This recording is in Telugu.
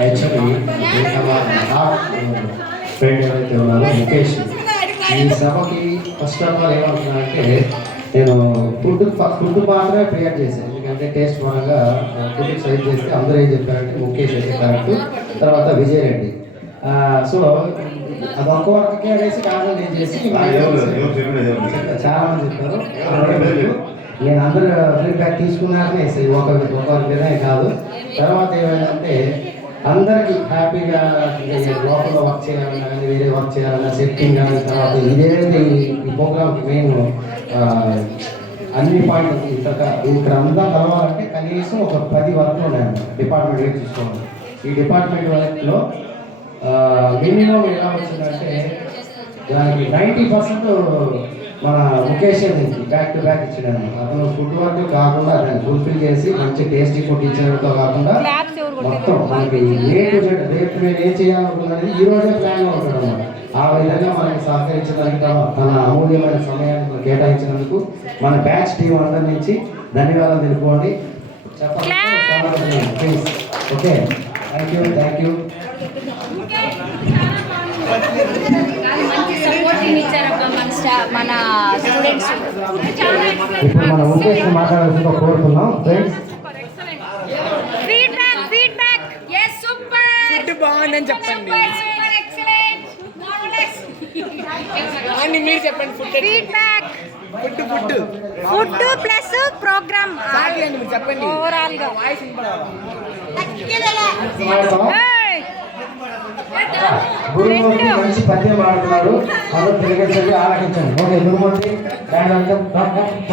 యాక్చువల్లీ ఫ్రెండ్ ఎవరైతే ఉన్నారో ముఖేష్, ఈ సభకి ఫస్ట్ ఆఫ్ ఆల్ ఏమవుతున్నారంటే నేను ఫుడ్ మాత్రమే ప్రిపేర్ చేశాను. ఎందుకంటే టేస్ట్ పరంగా ఫుడ్ సైజ్ చేస్తే అందరూ ఏం చెప్పారంటే ముఖేష్ అయితే కరెక్ట్, తర్వాత విజయ్ రెడ్డి. సో అది ఒక్క వర్క్కే అనేసి కాదు నేను చేసి చాలా మంది చెప్పారు. నేను అందరూ ఫీడ్బ్యాక్ తీసుకున్నాకనే ఒకరికనే కాదు. తర్వాత ఏమైందంటే అందరికీ హ్యాపీగా లోపల వర్క్ చేయాలన్నా కానీ వేరే వర్క్ చేయాలన్నా సెట్టింగ్ కానీ, తర్వాత ఇదేదైతే ఈ ప్రోగ్రామ్కి మెయిన్ అన్ని పాయింట్ ఇక్కడ అంతా కలవాలంటే కనీసం ఒక 10 వర్క్లు ఉన్నాయన్నమాట. డిపార్ట్మెంట్ చూసుకోవాలి. ఈ డిపార్ట్మెంట్ వర్క్లో మినిమం ఎలా వచ్చిందంటే దానికి 90% మన ముఖేష్ బ్యాక్ టు బ్యాక్ ఇచ్చాడు. అతను ఫుడ్ వర్క్ కాకుండా దాన్ని ఫుల్ఫిల్ చేసి మంచి టేస్టీ ఫుడ్ ఇచ్చినతో కాకుండా మొత్తం మనకి రేపు నేను ఏం చేయాలనుకున్నది ఈ రోజే ప్లాన్లో ఉంటాడు అన్నమాట. ఆ విధంగా మనకి సహకరించడానికి తన అమూల్యమైన సమయాన్ని కేటాయించినందుకు మన బ్యాచ్ టీం అందరి నుంచి ధన్యవాదాలు తెలుపుకోండి. చెప్పండి. Okay, thank you. మన స్టూడెంట్స్ ఇప్పుడు మన ముఖేష్ మాట్లాడాల్సిందిగా కోరుతున్నాం. Friends feedback yes super food బాగుందని చెప్పండి. super excellent marvelous అని మీరు చెప్పండి. ఫీడ్బ్యాక్ ఫుడ్ ప్లస్ ప్రోగ్రామ్ మీరు చెప్పండి. ఓవరాల్ గా వాయిస్ వినపడాలి. గురుమూర్తి మంచి పద్యం ఆడుతున్నారు. అందరూ తిరిగేసరికి ఆలకించండి. ఓకే, గురుమూర్తి